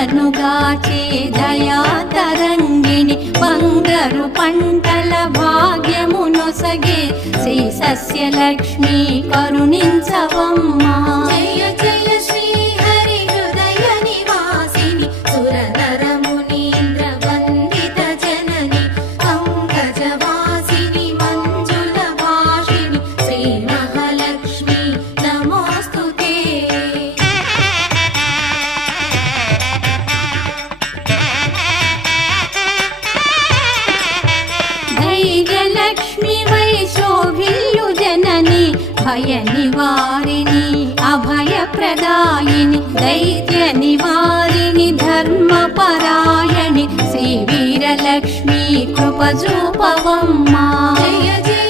దయనుగాచే దయా తరంగిణి బంగారు పంటల భాగ్యమునొసగే శ్రీ సస్యలక్ష్మి కరుణించవమ్మా. జయ జయ శ్రీ హరి హృదయ నివాసిని సురనర మునీంద్ర వందిత జనని పంకజవాసిని మంజుల భాషిణి శ్రీ మహాలక్ష్మి నమోస్తుతే. ధైర్యలక్ష్మి వై శోభిల్లు జనని భయ నివారిణి అభయ ప్రదాయిని దైత్య నివారిణి ధర్మపరాయణి శ్రీ వీరలక్ష్మి కృప చూపవమ్మా. జయ జయ